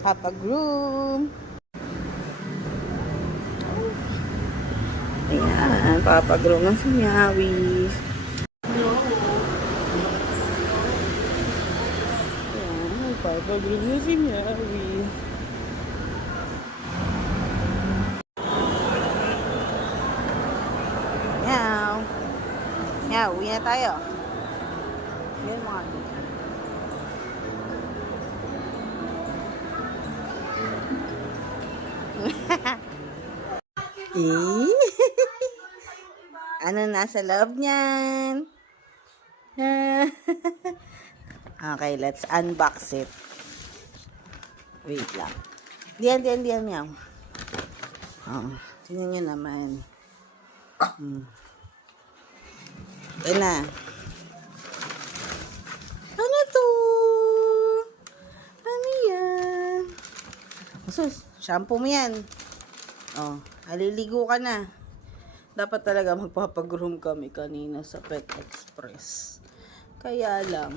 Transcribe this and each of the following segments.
Papa Groom. Ayan, Papa Groom ng si Meowis. Ayan, Papa Groom ng si Meowis. Meow. Meow, uwi na tayo. Yan mga ano nasa loob niyan? Okay, let's unbox it. Wait lang. Diyan, meow. Oh, tingnan nyo naman. Ito na. Ano to? Ano yan? Sus, shampoo mo yan. Oh, aliligo ka na. Dapat talaga magpapagroom kami kanina sa Pet Express. Kaya lang,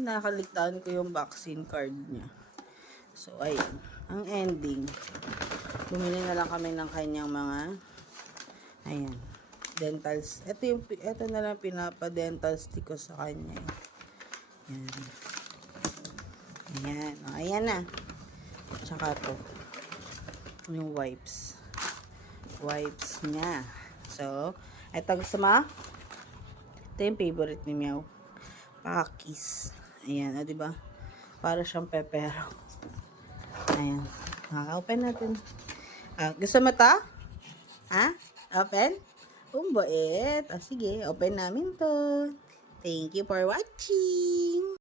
nakaligtaan ko yung vaccine card niya. So, ayun. Ang ending, bumili na lang kami ng kanyang mga, ayan, dentals. Ito na lang pinapa-dental stick ko sa kanya. Ayan. Ayan. O, ayan na. Tsaka to. Yung wipes. Wipes niya. So, ito gusto mo? Ito yung favorite ni Meow. Pakis. Ayan, o diba? Para siyang pepero. Ayan. Open natin. Gusto mo to? Ha? Open? Bait. Sige, open namin to. Thank you for watching.